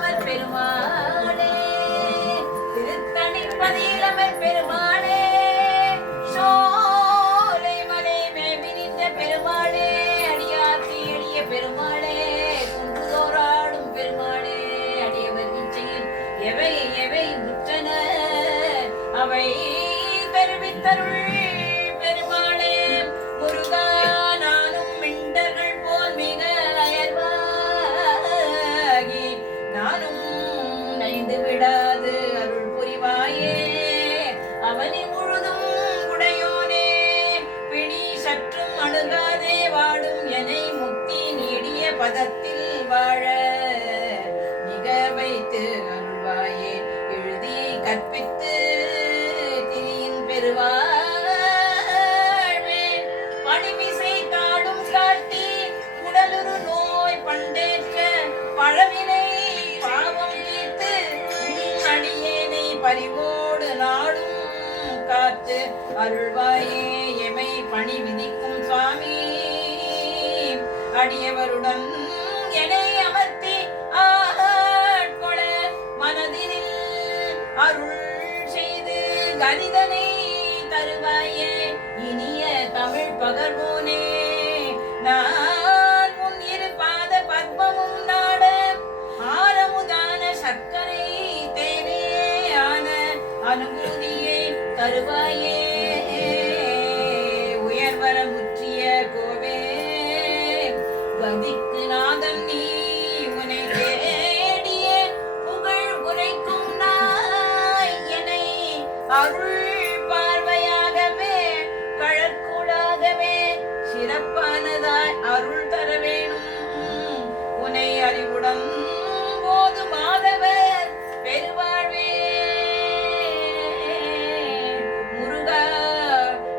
பதியிலமர் பெருமாளே, திருத்தணிப்பதியிலமர் பெருமாளே, சோலை மலை மேவி நின்ற பெருமாளே, அடியார்க்கு எளிய பெருமாளே, குன்றுதோறாடும் பெருமாளே, அடியவர் இச்சையில் எவை எவை முற்றன அவை தருவித்தருள் பெருமாளே. முருகா நானும் மிண்டர்கள் போல் மிக அயர்வாகி நானும் நைந்து விடாது அருள் புரிவாயே. அவனி முழுதும் உடையோனே, பிணி சற்றும் அணுகாதே வாடும் எனை முக்தி நீடிய பதத்தில் வாழ மிக வைத்து அருள்வாயே. எழுதி கற்பித்து திரியின் பெருவாழ்வே, பணிமிசை தாடும் காட்டி உடலுறு நோய் பண்டேற்ற பழவினை பாவம் தீர்த்து அடியேனை பறிவோடு நாடும் காத்து அருள்வாயே. எமை பணி விதிக்கும் சுவாமி அடியவருடன் என்னை அமர்த்தி ஆட்கொள மனதினில் அருள் செய்து கனிதனை தருவாயே. இனிய தமிழ் பகர்வோனே, நான் உன் இரு பாத பத்மமும் நாட ஆரமுதான சர்க்கரை தேனே ஆன அனுபூதியை தருவாயே. உயர்வர முற்றிய கோவே, கதிக்கு நாதன் நீ, உனை தேடிய புகழ் உரைக்கும் நாய் என்னை அருள் பார்வையாகவே கழற்கூடாகவே சிறப்பானதாய் அருள் தர வேணும். உனை அறிவுடன் போது மாதவர் பெருவாழ்வே. முருகா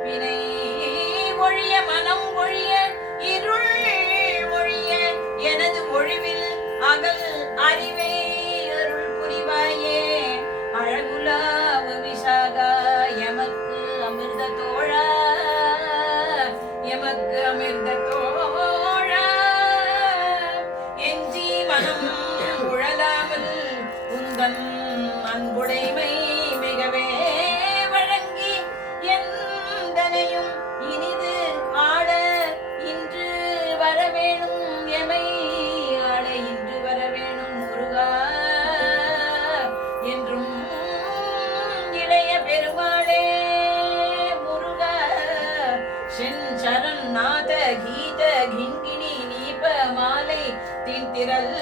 வினை ஒழிய மனம் ஒழிய இருள் ஒழிய எனது ஒழிவில் அகல் அறிவை அருள் புரிவாயே. அழகுலாவ விசாகா எமக்கு அமிர்த தோழா, எமக்கு அமிர்த தோழா, எஞ்சி மனம் உழலாமல் உந்தன் அன்புடைமை மிகவே வழங்கி எந்தனையும் இனிது ஆட இன்று வரவேணும். எமை ஆட இன்று வரவேணும். முருகா என்றும் இளைய பெருமாளே. முருகா சென் சரண் நாத கீத கிங்கிணி நீப மாலை தின்திரல்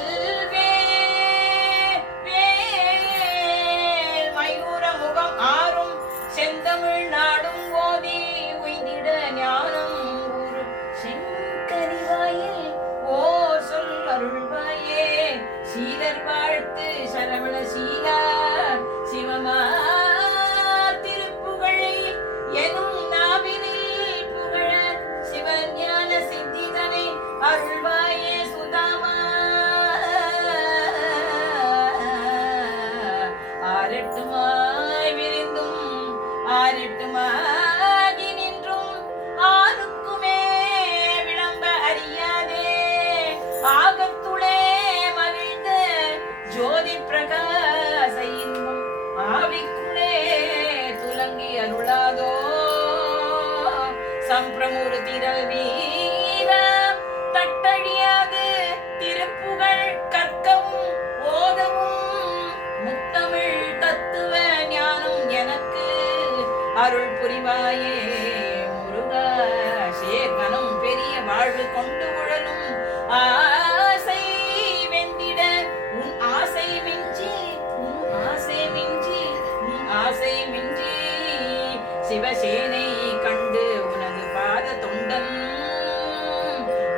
மயூர முகம் ஆறும் செந்தமிழ் நாடும் ஓதி உய்திட ஞானம் ஊரு செங்கரிவாயில் ஓர் சொல் அருள்வாயே. சீலர் வாழ்த்து சரவண சீலா சிவமா திருப்புகழை எனும் நாவினில் புகழ சிவஞான சித்திதனை அருள்வாயே. சுதாமா ஆரெட்டுமாய் விரிந்தும் ஆரெட்டுமாகி நின்றும் ஆருக்குமே விளம்ப அறியாதே ஆகத்துளே மகிழ்ந்த ஜோதி பிரகாச இன்பம் ஆவிக்குளே துலங்கி அருளாதோ. சம்பிரமுரு திரள் வீர தட்டழியாது திருப்புகழ் கற்கவும் ஓதவும் முத்தமிழ் தத்துவ ஞானம் எனக்கு அருள் புரிவாயே. முருகா சேர்கனம் பெரிய வாழ்வு கொண்டு உழலும் ஆசை வெந்திட உன் ஆசை மிஞ்சி உன் ஆசை மிஞ்சி உன் ஆசை மிஞ்சி சிவசேனை கண்டு உனது பாத தொண்டன்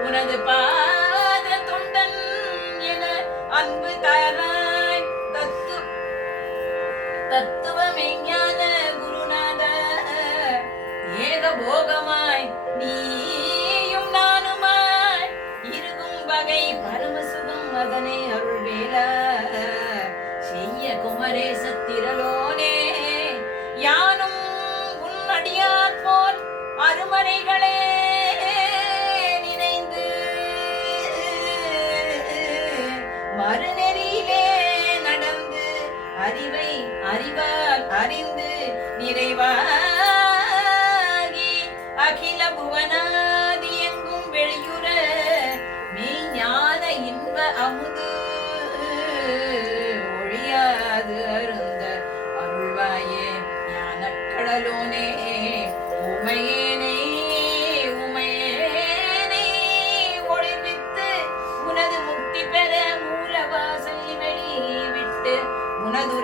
உனது பாத தொண்டன் என அன்பு தாராய் தத்துவ மெய்ஞான குருநாத ஏக போகமாய் நீயும் நானுமாய் இருக்கும் வகை பரமசுகம் அதனை அருள்வேலா செய்ய குமரேச திரளோனே. யானும் உன் அடியார் போல் அருமறைகளே நினைந்து மறுநெறியிலே அறிவை அறிவால் அறிந்து நிறைவாகி அகில புவனாதி எங்கும் வெளியுற மெய்ஞான இன்ப அமுது ஒழியாது அருந்த அருள்வாயே ஞான கடலோனே உமையேனே உமையேனே ஒளிர்வித்து உனது முக்தி பெற மூலவாசல் வெளி விட்டு உனது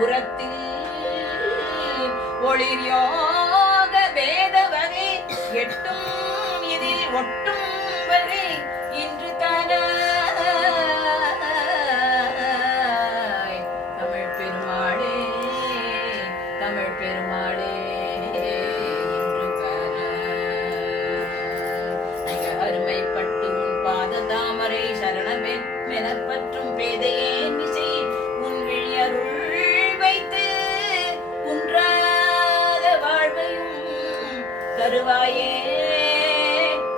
உரத்தில் ஒளிர் யோக வேத வகை எட்டும் இதில் ஒட்டும் வகை இன்று தானாய் தமிழ் பெருமாளே தமிழ் பெருமாளே இன்று தானாய் அருமைப்பட்டு உன் பாத தாமரை சரணமே மெனப்பற்றும் பேதையே நிசை உன் விழியருள் வைத்து குன்றாத வாழ்வையும் தருவாயே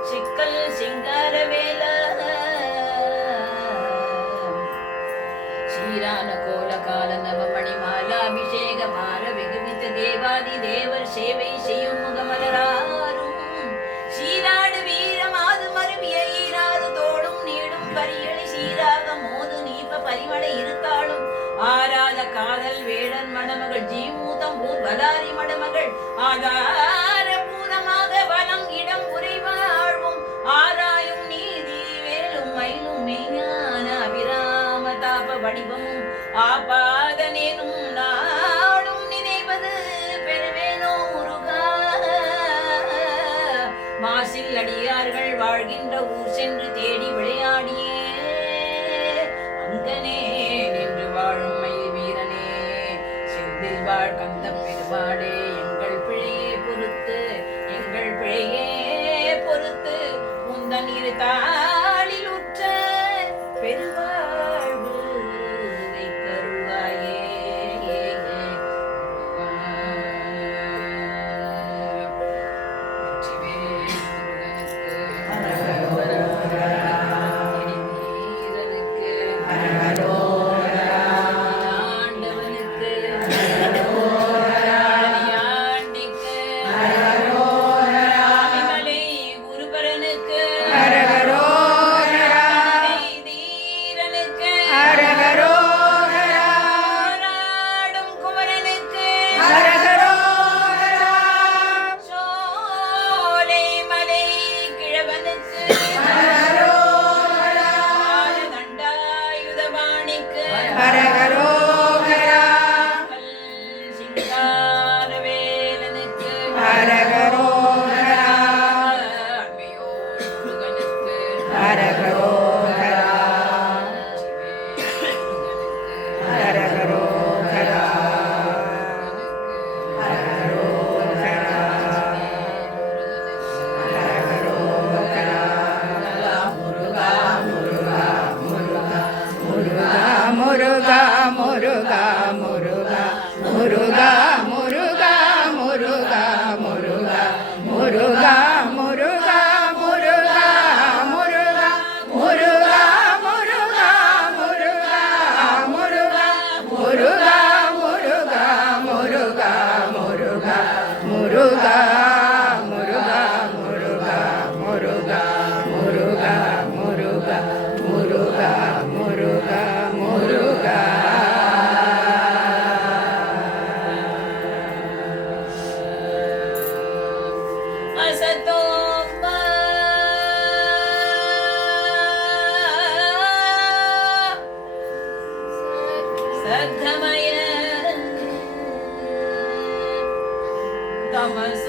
சிக்கல் சிங்காரவேல ஸ்ரீரான கோல கால நவமணி மாலாபிஷேக மால வெகுவித்த தேவாதி தேவர் சேவை செய்யும் முகமலராரும் சீராடு வீரமாது மருவிய ஈராது தோடும் நீடும் பரியளை சீராக மோது நீப்ப பரிமளை இருத்தாளும் ஆராத காதல் வேடன் மணமகள் ஜீமூதம் ஊர் வலாரி மடமகள் ஆதார பூதமாக வனம் இடம் உறைவாழ்வும் ஆராயும் நீதி வேலும் மயிலும் மெய்ஞான அபிராம தாப வடிவமும் ஆபாதனேனும் நாளும் நினைவது பெருவேனோ முருகா மாசில் அடியார்கள் வாழ்கின்ற ஊர் சென்று தேடி விளையாடியே அங்கனே நின்று வாழும் மயில் வீரனே செந்தில் வாழ் கந்த பெருமாளே எங்கள் பிழையே பொறுத்து உந்தன் இரு தாளில் உற்ற பெருவாழ்வு வைத்தருள்வாயே Thomas